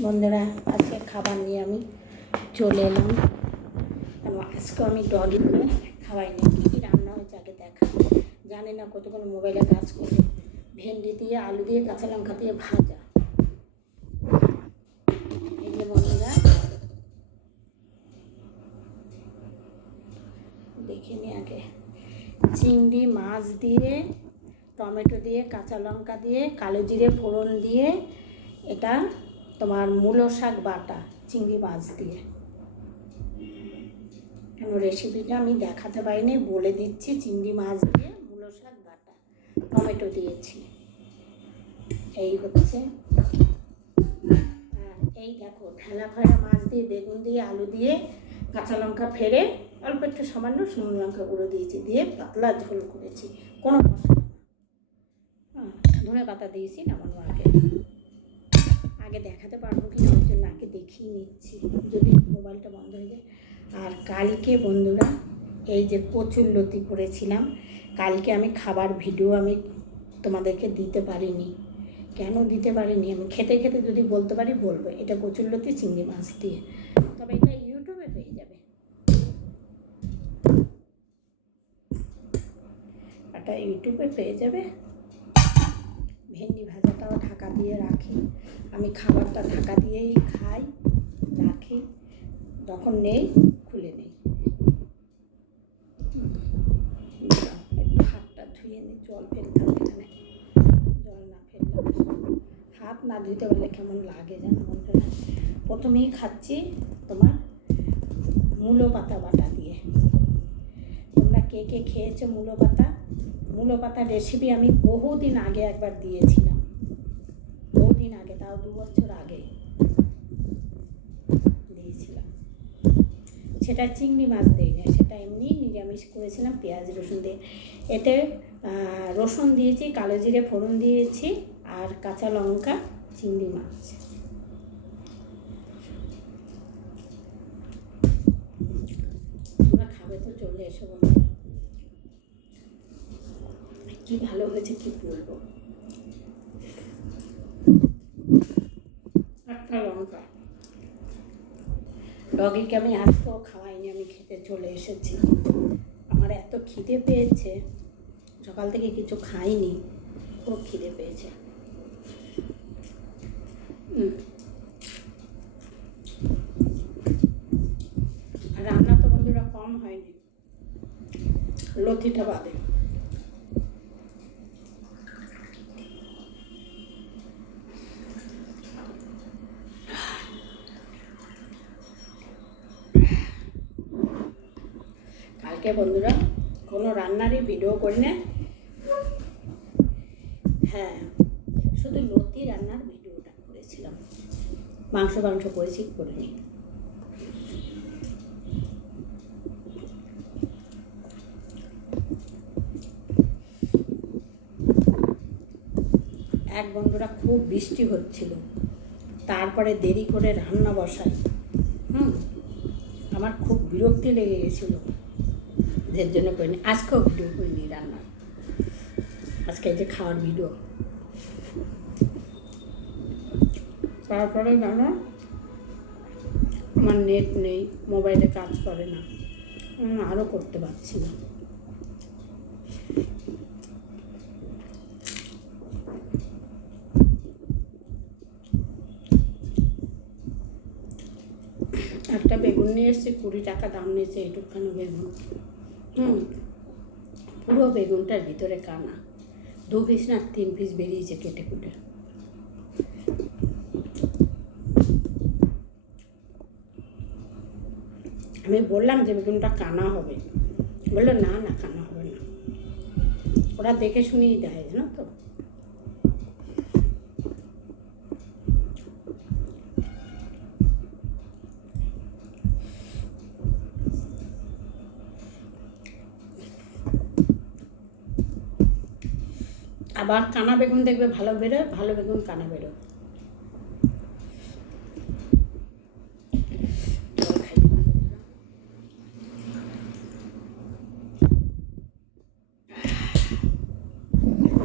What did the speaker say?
বন্ধুরা, আজকে খাবার নিয়ে আমি চলে এলাম। আজকেও আমি ডগি নিয়ে খাওয়াইনি। কী কী রান্না হয়েছে আগে দেখা। জানি না কতক্ষণ মোবাইলে কাজ করে। ভেন্ডি দিয়ে, আলু দিয়ে, কাঁচা লঙ্কা দিয়ে ভাজা। এই যে বন্ধুরা দেখে নি আগে। চিংড়ি মাছ দিয়ে, টমেটো দিয়ে, কাঁচা লঙ্কা দিয়ে, কালো জিরে ফোড়ন দিয়ে, এটা তোমার মূলো শাক বাটা চিংড়ি মাছ দিয়ে। কেন রেসিপিটা আমি দেখাতে পারিনি, বলে দিচ্ছি। চিংড়ি মাছ দিয়ে মূলো শাক বাটা, টমেটো দিয়েছি। এই হচ্ছে, এই দেখো ঠেলা ফেলা মাছ দিয়ে, বেগুন দিয়ে, আলু দিয়ে, কাঁচা লঙ্কা ফেলে অল্প একটু সামান্য শুকনো লঙ্কা গুঁড়ো দিয়েছি, দিয়ে পাতলা ঝোল করেছি, কোনো মশলা না। ধনে পাতা দিয়েছি নামানোর আগে। আগে দেখাতে পারবো কি না ওই জন্য আগে দেখিয়ে নিচ্ছি, যদি মোবাইলটা বন্ধ হয়ে যায়। আর কালকে বন্ধুরা এই যে কচুরলতি করেছিলাম, কালকে আমি খাবার ভিডিও আমি তোমাদেরকে দিতে পারিনি। কেন দিতে পারিনি, আমি খেতে খেতে যদি বলতে পারি বলবো। এটা কচুরলতি চিংড়ি মাছ দিয়ে, তবে এটা ইউটিউবে পেয়ে যাবে। এটা ইউটিউবে পেয়ে যাবে। ভেন্ডি ভাজাটাও ঢাকা দিয়ে রাখি, আমি খাবারটা ঢাকা দিয়েই খাই, রাখি, যখন নেই খুলে নেই। একটু হাতটা ধুয়ে নিই, জল ফেলতে হবে এখানে, জল না ফেললে হাত না ধুতে পারলে কেমন লাগে জানো বন্ধুরা। প্রথমেই খাচ্ছি তোমার মূলো পাতা বাটা দিয়ে। তোমরা কে কে খেয়েছো মূলো পাতা? মূলো পাতার রেসিপি আমি বহুদিন আগে একবার দিয়েছিলাম, বহুদিন আগে, তাও 2 বছর আগে দিয়েছিলাম। সেটা চিংড়ি মাছ দিই না, সেটা এমনি নিরামিষ করেছিলাম পেঁয়াজ রসুন দিয়ে। এতে রসুন দিয়েছি, কালো জিরে ফোড়ন দিয়েছি, আর কাঁচা লঙ্কা, চিংড়ি মাছ। তোমরা খাবে তো চলে এসো বন্ধুরা। কি ভালো হয়েছে কি বলবো। একটা লঙ্কা। ডগিকে আমি আজকেও খাওয়াইনি, আমি খেতে চলে এসেছি। আমার এত খিদে পেয়েছে, সকাল থেকে কিছু খাইনি, খুব খিদে পেয়েছে। আর রান্না তো বন্ধুরা কম হয়নি, লতিটা বাদে। কালকে বন্ধুরা কোনো রান্নারই ভিডিও করি না, হ্যাঁ শুধু লতি রান্নার ভিডিওটা করেছিলাম। মাংস করেছি, করিনি। এক বন্ধুরা খুব বৃষ্টি হচ্ছিল, তারপরে দেরি করে রান্না বসাই। আমার খুব বিরক্তি লেগে গেছিলো, এর জন্য করিনি। আজকেও ভিডিও করিনি রান্না, আজকে এই যে খাওয়ার ভিডিও। তারপরে জানো আমার নেট নেই, মোবাইলে কাজ করে না, আরও করতে পারছি না। একটা বেগুন নিয়ে এসেছি, 20 টাকা দাম নিয়েছে এইটুকখানি বেগুন। পুরো বেগুনটার ভিতরে কানা, 2 পিস না 3 পিস বেরিয়েছে কেটে কুটে। আমি বললাম যে বেগুনটা কানা হবে, বললো না না কানা হবে না। ওরা দেখে শুনেই দেয়, জানো তো। আবার কানা বেগুন দেখবে ভালো বেরোয়, ভালো বেগুন কানা বেরোয়।